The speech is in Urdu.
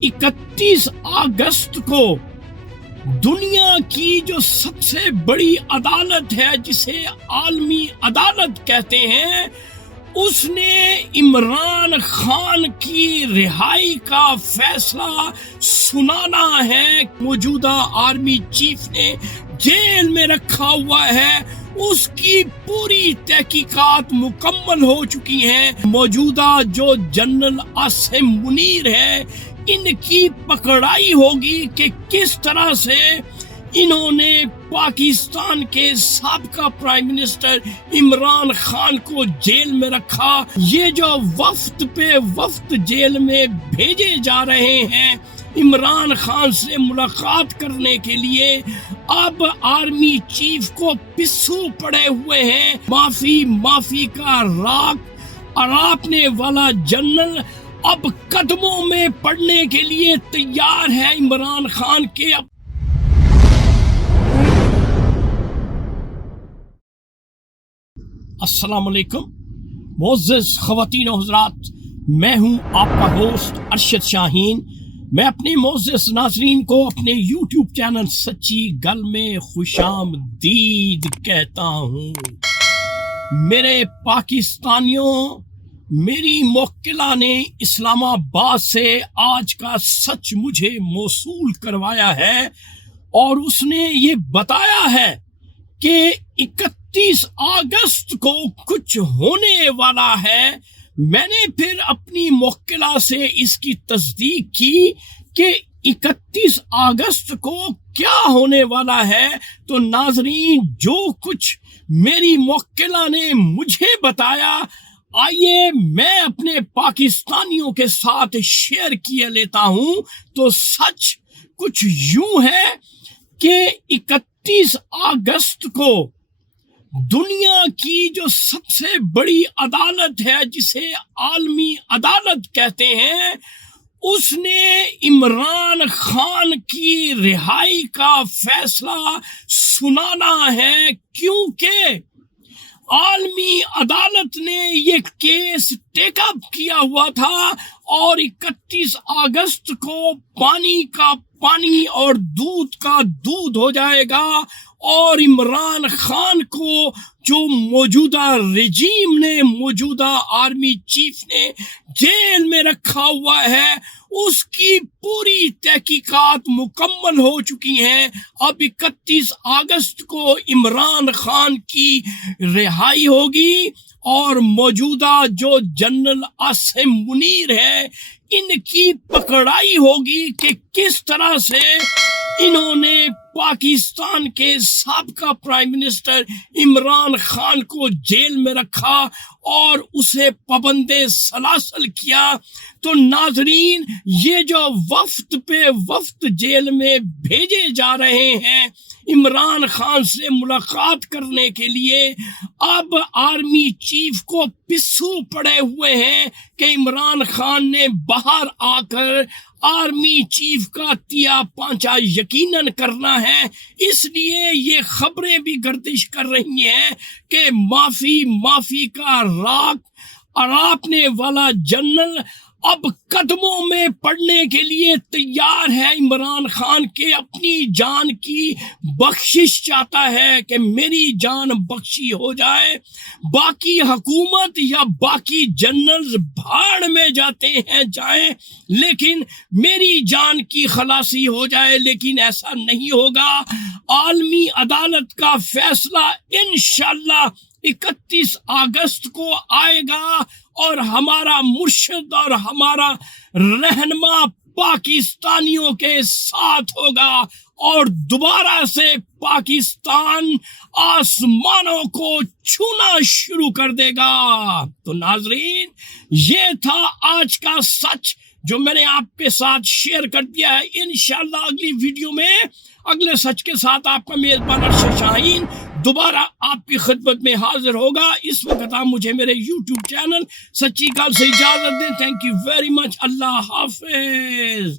31 اگست کو دنیا کی جو سب سے بڑی عدالت ہے جسے عالمی عدالت کہتے ہیں، اس نے عمران خان کی رہائی کا فیصلہ سنانا ہے۔ موجودہ آرمی چیف نے جیل میں رکھا ہوا ہے، اس کی پوری تحقیقات مکمل ہو چکی ہیں۔ موجودہ جو جنرل عاصم منیر ہے، ان کی پکڑائی ہوگی کہ کس طرح سے انہوں نے پاکستان کے سابقہ پرائم منسٹر عمران خان کو جیل میں رکھا۔ یہ جو وفد پہ وفد جیل میں بھیجے جا رہے ہیں عمران خان سے ملاقات کرنے کے لیے، اب آرمی چیف کو پسو پڑے ہوئے ہیں۔ معافی کا راگ اڑاپنے والا جنرل اب قدموں میں پڑنے کے لیے تیار ہے عمران خان کے۔ السلام علیکم معزز خواتین و حضرات، میں ہوں آپ کا ہوسٹ ارشد شاہین۔ میں اپنے معزز ناظرین کو اپنے یوٹیوب چینل سچی گل میں خوش آمدید کہتا ہوں۔ میرے پاکستانیوں، میری موکلہ نے اسلام آباد سے آج کا سچ مجھے موصول کروایا ہے، اور اس نے یہ بتایا ہے کہ 31 اگست کو کچھ ہونے والا ہے۔ میں نے پھر اپنی موکلہ سے اس کی تصدیق کی کہ 31 اگست کو کیا ہونے والا ہے۔ تو ناظرین، جو کچھ میری موکلہ نے مجھے بتایا، آئیے میں اپنے پاکستانیوں کے ساتھ شیئر کیے لیتا ہوں۔ تو سچ کچھ یوں ہے کہ 31 اگست کو دنیا کی جو سب سے بڑی عدالت ہے جسے عالمی عدالت کہتے ہیں، اس نے عمران خان کی رہائی کا فیصلہ سنانا ہے، کیونکہ عالمی عدالت نے یہ کیس ٹیک اپ کیا ہوا تھا، اور 31 اگست کو پانی کا پانی اور دودھ کا دودھ ہو جائے گا، اور عمران خان کو جو موجودہ رجیم نے، موجودہ آرمی چیف نے جیل میں رکھا ہوا ہے، اس کی پوری تحقیقات مکمل ہو چکی ہیں۔ اب 31 اگست کو عمران خان کی رہائی ہوگی، اور موجودہ جو جنرل عاصم منیر ہے، ان کی پکڑائی ہوگی کہ کس طرح سے انہوں نے پاکستان کے سابقہ پرائم منسٹر عمران خان کو جیل میں رکھا اور اسے پابند سلاسل کیا۔ تو ناظرین، یہ جو وفد پہ وفد جیل میں بھیجے جا رہے ہیں عمران خان سے ملاقات کرنے کے لیے، اب آرمی چیف کو پسو پڑے ہوئے ہیں کہ عمران خان نے باہر آ کر آرمی چیف کا تیا پانچا یقیناً کرنا ہے۔ اس لیے یہ خبریں بھی گردش کر رہی ہیں کہ معافی کا راگ اڑاپنے والا جنرل اب قدموں میں پڑنے کے لیے تیار ہے عمران خان کے، اپنی جان کی بخشش چاہتا ہے کہ میری جان بخشی ہو جائے، باقی حکومت یا باقی جنرلز بھاڑ میں جاتے ہیں جائیں، لیکن میری جان کی خلاصی ہو جائے۔ لیکن ایسا نہیں ہوگا۔ عالمی عدالت کا فیصلہ انشاءاللہ 31 اگست کو آئے گا، اور ہمارا مرشد اور ہمارا رہنما پاکستانیوں کے ساتھ ہوگا، اور دوبارہ سے پاکستان آسمانوں کو چھونا شروع کر دے گا۔ تو ناظرین، یہ تھا آج کا سچ جو میں نے آپ کے ساتھ شیئر کر دیا ہے۔ انشاءاللہ اگلی ویڈیو میں اگلے سچ کے ساتھ آپ کا میزبان ارشد شاہین دوبارہ آپ کی خدمت میں حاضر ہوگا۔ اس وقت آپ مجھے میرے یوٹیوب چینل سچی گل سے اجازت دیں۔ Thank you very much. اللہ حافظ۔